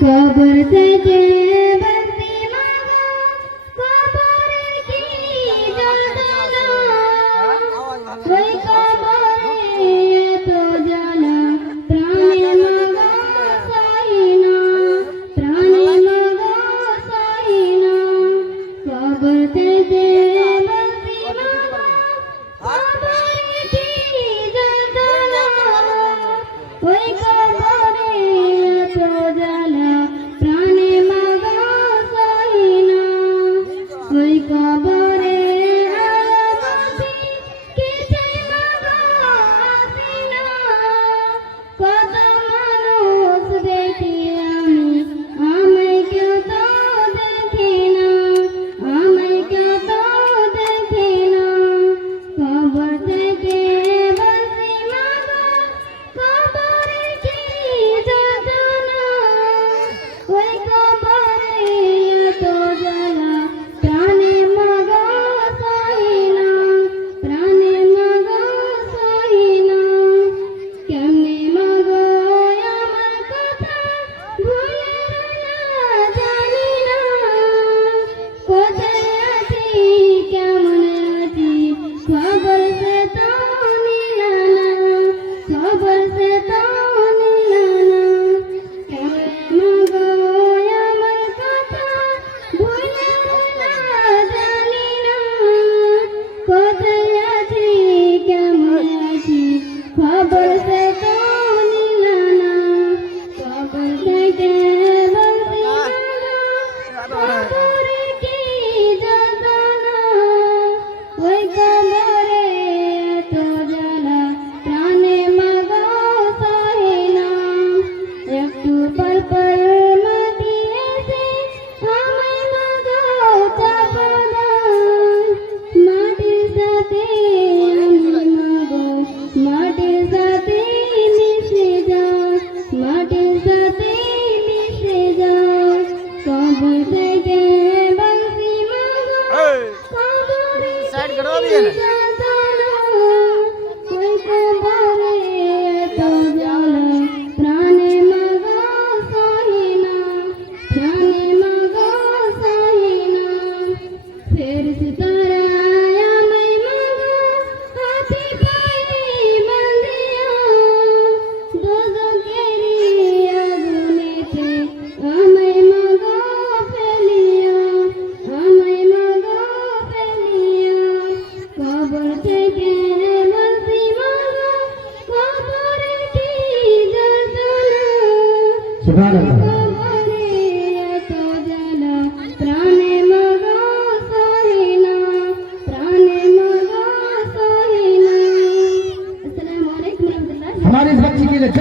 কবর থেকে বাঁচি মাগো, কবরে কি যন্ত্রণা, ওই কবরে এত জ্বালা, প্রাণে মাগো সহি না, প্রাণে মাগো সহি না। কবর থেকে বাঁচি মাগো, কবরে কি যন্ত্রণা, ওই কবরে এত জ্বালা, প্রাণে মাগো সহি না। ওই কবরে আলামতি কে চাই মাগো আসি না। কত মানুষ দেখি আমি, আমায় কেউ তো দেখে না, আমায় কেউ তো দেখে না। কবর থেকে বাঁচি মাগো, কবরে কি যন্ত্রণা, ওই কবরে এত জ্বালা, প্রাণে মাগো সহি না, প্রাণে মাগো সহি না। কেমনে মাগো আমার কথা ভুলে রইলা জানি না। কোথায় আছি কেমন আছি খবর সে তো নিলা না, খবর সে তো নিলা না। কেমনে মাগো আমার কথা ভুলে রইলা জানি না। কোথায় আছি কেমন আছি খবর সে তো নিলা না। কবর থেকে বাঁচি মাগো, কবরে কি যন্ত্রণা, ওই কবরে এত জ্বালা, প্রাণে মাগো সহি না। একটু পর পর মাটি এসে আমায় মাগো চাপা দাও, মাটির সাথে আমি মাগো, মাটির সাথে মিশে যাও, মাটির সাথে মিশে যাও। কবর থেকে বাঁচি মাগো, কবরে কি যন্ত্রণা, ওই কবরে এত জ্বালা, প্রাণে মাগো সহি না, প্রাণে মাগো সহি না। ফেরেশতারা আমায় মাগো হাতে পায়ে বাঁধিয়া, দোজখেরি আগুনেতে আমায় মাগো ফেলিয়া, আমায় মাগো ফেলিয়া। কবর থেকে বাঁচি মাগো, কবরে কি যন্ত্রণা, সুবহানাল্লাহ। কবরে এত জ্বালা, প্রাণে মাগো সহি না, প্রাণে মাগো সহি না। আসসালামু আলাইকুম ওয়া রাহমাতুল্লাহ। हमारे इस बच्ची के लिए